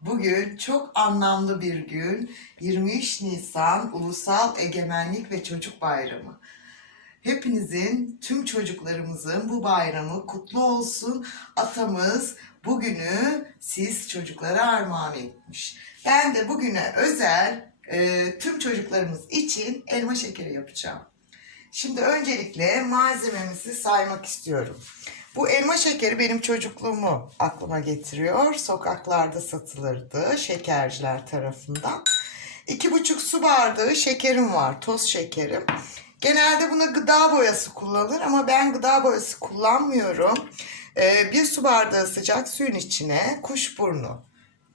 Bugün çok anlamlı bir gün. 23 Nisan Ulusal Egemenlik ve Çocuk Bayramı. Hepinizin, tüm çocuklarımızın bu bayramı kutlu olsun. Atamız bugünü siz çocuklara armağan etmiş. Ben de bugüne özel e, tüm çocuklarımız için elma şekeri yapacağım. Şimdi öncelikle malzememizi saymak istiyorum. Bu elma şekeri benim çocukluğumu aklıma getiriyor. Sokaklarda satılırdı şekerciler tarafından. İki buçuk su bardağı şekerim var, toz şekerim. Genelde buna gıda boyası kullanılır ama ben gıda boyası kullanmıyorum. Ee, bir su bardağı sıcak suyun içine kuşburnu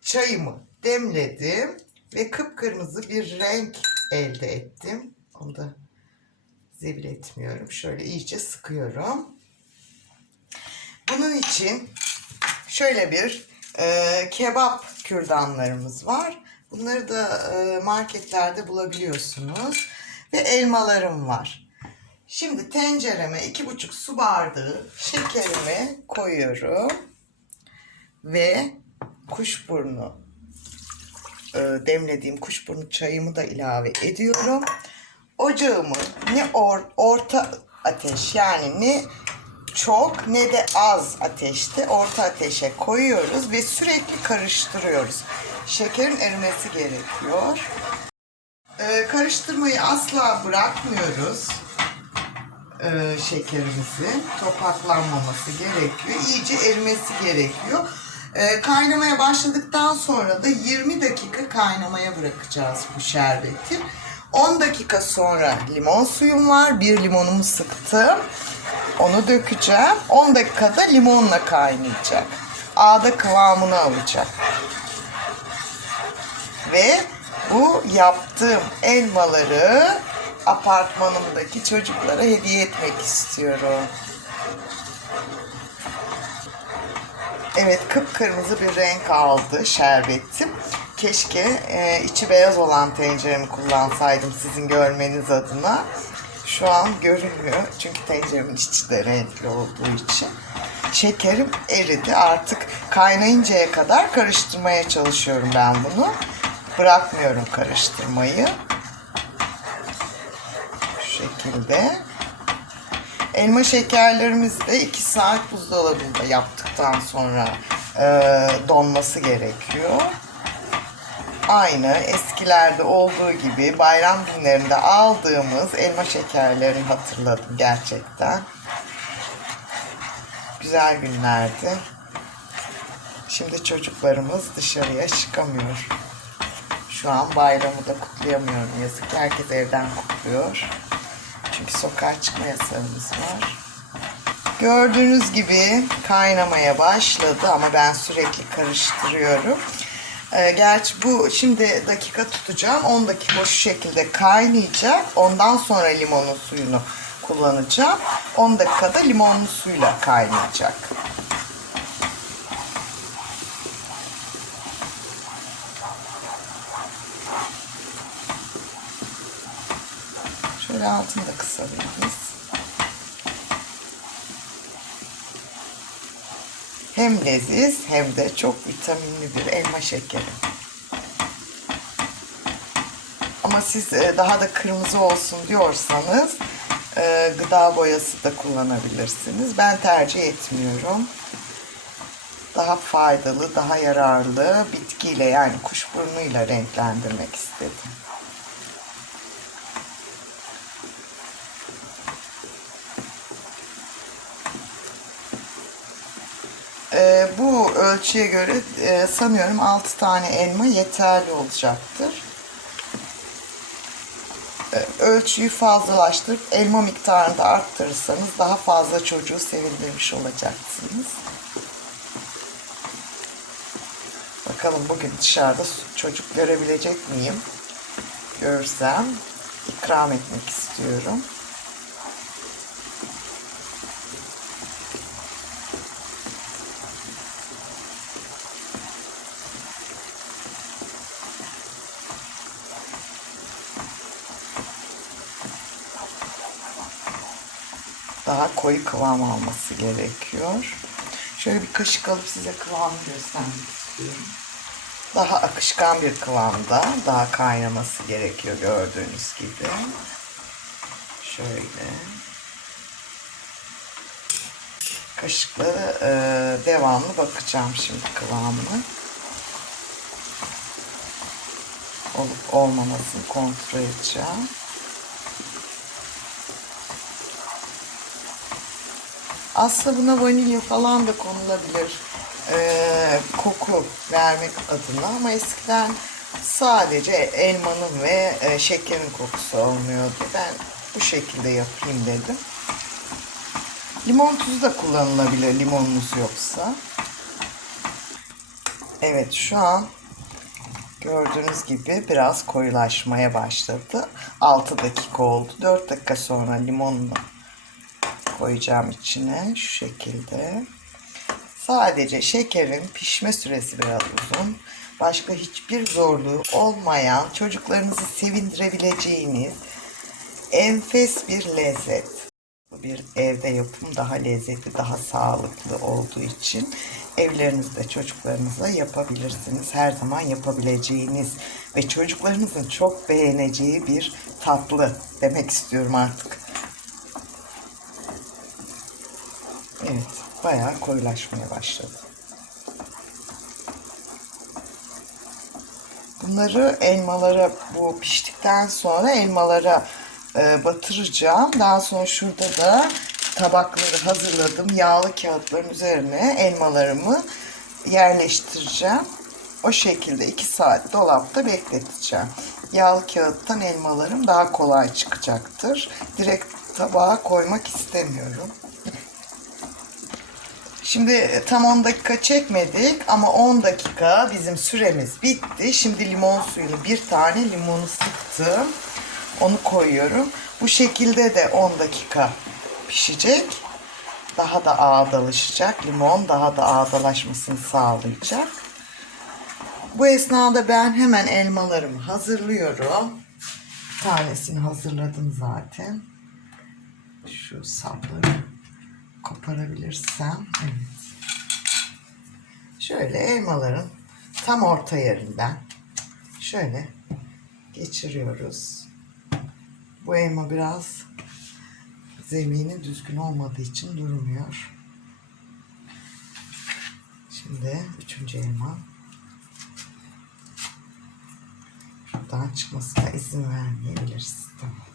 çayımı demledim ve kıpkırmızı bir renk elde ettim. Onu da zebil etmiyorum. Şöyle iyice sıkıyorum. Bunun için şöyle bir e, kebap kürdanlarımız var. Bunları da e, marketlerde bulabiliyorsunuz. Ve elmalarım var. Şimdi tencereme iki buçuk su bardağı şekerimi koyuyorum. Ve kuşburnu e, demlediğim kuşburnu çayımı da ilave ediyorum. Ocağımı ne or, orta ateş yani ne çok ne de az ateşte orta ateşe koyuyoruz ve sürekli karıştırıyoruz. Şekerin erimesi gerekiyor. Ee, karıştırmayı asla bırakmıyoruz. Ee, şekerimizin topaklanmaması gerekiyor. İyice erimesi gerekiyor. Ee, kaynamaya başladıktan sonra da 20 dakika kaynamaya bırakacağız bu şerbeti. 10 dakika sonra limon suyum var. Bir limonumu sıktım. Onu dökeceğim. 10 dakikada limonla kaynayacak. Ağda kıvamını alacak. Ve bu yaptığım elmaları apartmanımdaki çocuklara hediye etmek istiyorum. Evet kıpkırmızı bir renk aldı şerbetim. Keşke e, içi beyaz olan tenceremi kullansaydım sizin görmeniz adına. Şu an görünmüyor çünkü tenceremin içi de renkli olduğu için. Şekerim eridi artık kaynayıncaya kadar karıştırmaya çalışıyorum ben bunu. Bırakmıyorum karıştırmayı. Şu şekilde. Elma şekerlerimiz de 2 saat buzdolabında yaptıktan sonra e, donması gerekiyor. Aynı eskilerde olduğu gibi bayram günlerinde aldığımız elma şekerlerini hatırladım gerçekten. Güzel günlerdi. Şimdi çocuklarımız dışarıya çıkamıyor. Şu an bayramı da kutlayamıyorum yazık. Herkes evden kutluyor. Çünkü sokağa çıkma yasağımız var. Gördüğünüz gibi kaynamaya başladı ama ben sürekli karıştırıyorum. Ee, gerçi bu şimdi dakika tutacağım. 10 dakika şu şekilde kaynayacak. Ondan sonra limonun suyunu kullanacağım. 10 dakikada limonlu suyla kaynayacak. Şöyle altını da kısabiliriz. Hem leziz hem de çok vitaminli bir elma şekeri. Ama siz e, daha da kırmızı olsun diyorsanız e, gıda boyası da kullanabilirsiniz. Ben tercih etmiyorum. Daha faydalı, daha yararlı bitkiyle yani kuşburnuyla renklendirmek istedim. Ee, bu ölçüye göre e, sanıyorum 6 tane elma yeterli olacaktır. Ee, ölçüyü fazlalaştırıp elma miktarını da arttırırsanız daha fazla çocuğu sevindirmiş olacaksınız. Bakalım bugün dışarıda çocuk görebilecek miyim? Görsem ikram etmek istiyorum. daha koyu kıvam alması gerekiyor. Şöyle bir kaşık alıp size kıvamı göstermek istiyorum. Daha akışkan bir kıvamda. Daha kaynaması gerekiyor gördüğünüz gibi. Şöyle. Kaşıkla e, devamlı bakacağım şimdi kıvamına. Olup olmamasını kontrol edeceğim. Aslında buna vanilya falan da konulabilir. Ee, koku vermek adına ama eskiden sadece elmanın ve e, şekerin kokusu olmuyordu. Ben bu şekilde yapayım dedim. Limon tuzu da kullanılabilir limonunuz yoksa. Evet şu an gördüğünüz gibi biraz koyulaşmaya başladı. 6 dakika oldu. 4 dakika sonra limonunu koyacağım içine şu şekilde. Sadece şekerin pişme süresi biraz uzun. Başka hiçbir zorluğu olmayan, çocuklarınızı sevindirebileceğiniz enfes bir lezzet. Bir evde yapım daha lezzetli, daha sağlıklı olduğu için evlerinizde çocuklarınızla yapabilirsiniz. Her zaman yapabileceğiniz ve çocuklarınızın çok beğeneceği bir tatlı demek istiyorum artık. Evet, bayağı koyulaşmaya başladı. Bunları elmalara bu piştikten sonra elmalara e, batıracağım. Daha sonra şurada da tabakları hazırladım. Yağlı kağıtların üzerine elmalarımı yerleştireceğim. O şekilde 2 saat dolapta bekleteceğim. Yağlı kağıttan elmalarım daha kolay çıkacaktır. Direkt tabağa koymak istemiyorum. Şimdi tam 10 dakika çekmedik ama 10 dakika bizim süremiz bitti. Şimdi limon suyunu bir tane limonu sıktım. Onu koyuyorum. Bu şekilde de 10 dakika pişecek. Daha da ağdalaşacak. Limon daha da ağdalaşmasını sağlayacak. Bu esnada ben hemen elmalarımı hazırlıyorum. Bir tanesini hazırladım zaten. Şu sapları koparabilirsem. Evet. Şöyle elmaların tam orta yerinden şöyle geçiriyoruz. Bu elma biraz zemini düzgün olmadığı için durmuyor. Şimdi üçüncü elma. Şuradan çıkmasına izin vermeyebiliriz. Tamam.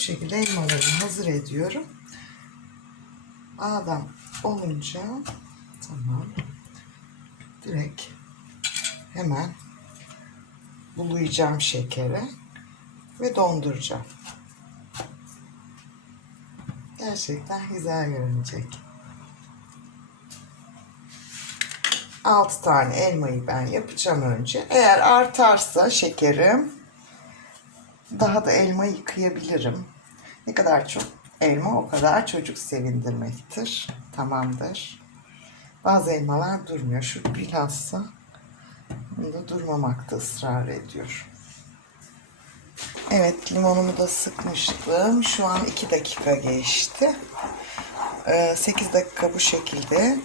Şekilde elmalarımı hazır ediyorum. Adam olunca tamam. Direkt hemen bulayacağım şekere ve donduracağım. Gerçekten güzel görünecek. 6 tane elmayı ben yapacağım önce. Eğer artarsa şekerim daha da elma yıkayabilirim. Ne kadar çok elma o kadar çocuk sevindirmektir. Tamamdır. Bazı elmalar durmuyor. Şu bilhassa bunda durmamakta ısrar ediyor. Evet limonumu da sıkmıştım. Şu an 2 dakika geçti. 8 dakika bu şekilde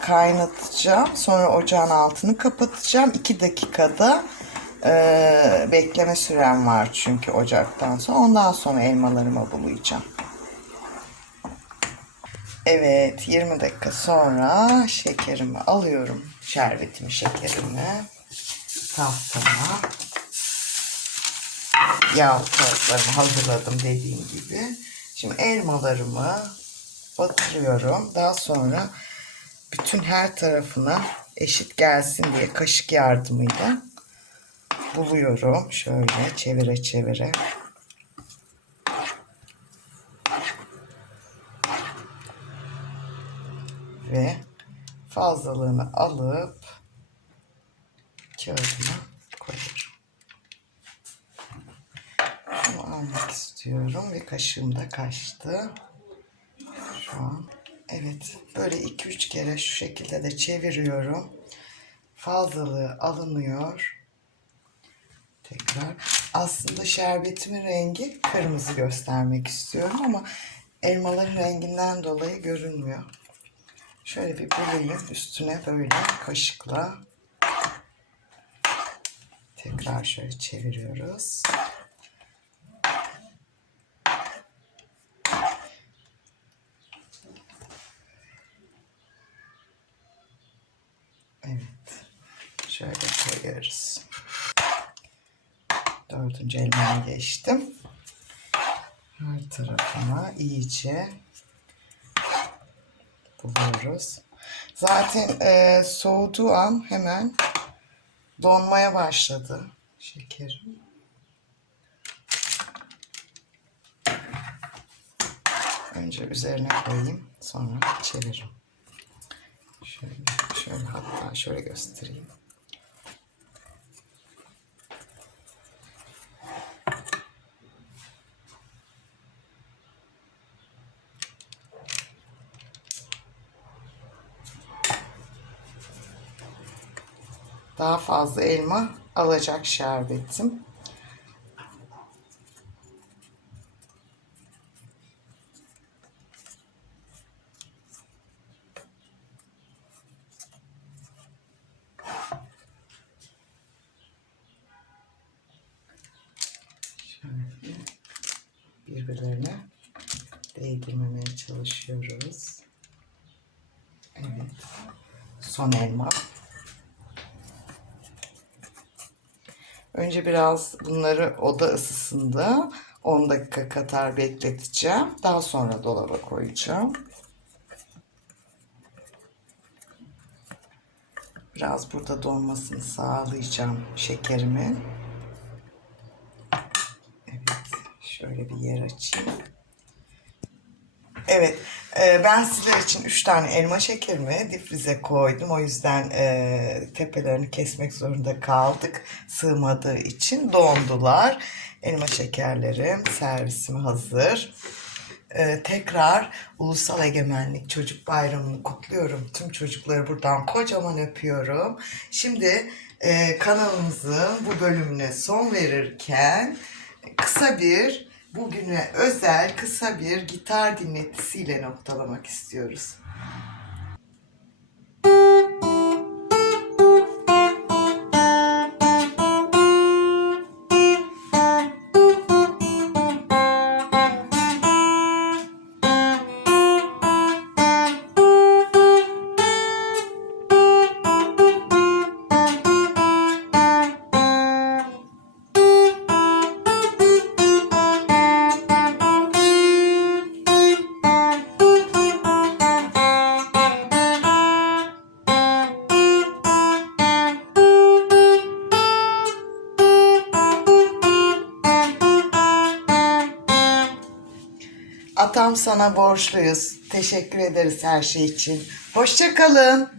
kaynatacağım. Sonra ocağın altını kapatacağım. 2 dakikada ee, bekleme sürem var çünkü ocaktan sonra. Ondan sonra elmalarımı bulayacağım. Evet 20 dakika sonra şekerimi alıyorum. Şerbetimi şekerimi tahtama. Yağ kağıtlarımı hazırladım dediğim gibi. Şimdi elmalarımı batırıyorum. Daha sonra bütün her tarafına eşit gelsin diye kaşık yardımıyla buluyorum. Şöyle çevire çevire. Ve fazlalığını alıp kağıdına koyuyorum. Şunu almak istiyorum ve kaşığım da kaçtı. Şu an. Evet. Böyle 2-3 kere şu şekilde de çeviriyorum. Fazlalığı alınıyor. Tekrar. Aslında şerbetimin rengi kırmızı göstermek istiyorum ama elmaların renginden dolayı görünmüyor. Şöyle bir bulayım üstüne böyle kaşıkla tekrar şöyle çeviriyoruz. Evet. Şöyle koyuyoruz. Dördüncü elmaya geçtim. Her tarafına iyice buluyoruz. Zaten e, soğuduğu an hemen donmaya başladı şekerim. Önce üzerine koyayım, sonra çeviririm. Şöyle, şöyle hatta şöyle göstereyim. Daha fazla elma alacak şerbetim. Birbirlerine değdirmemeye çalışıyoruz. Evet. Son elma. Önce biraz bunları oda ısısında 10 dakika kadar bekleteceğim. Daha sonra dolaba koyacağım. Biraz burada donmasını sağlayacağım şekerimin. Evet, şöyle bir yer açayım. Evet, e, ben sizler için 3 tane elma şekerimi difrize koydum. O yüzden e, tepelerini kesmek zorunda kaldık. Sığmadığı için dondular. Elma şekerlerim servisime hazır. E, tekrar Ulusal Egemenlik Çocuk Bayramı'nı kutluyorum. Tüm çocukları buradan kocaman öpüyorum. Şimdi e, kanalımızın bu bölümüne son verirken kısa bir bugüne özel kısa bir gitar dinletisiyle noktalamak istiyoruz. Sana borçluyuz. Teşekkür ederiz her şey için. Hoşça kalın.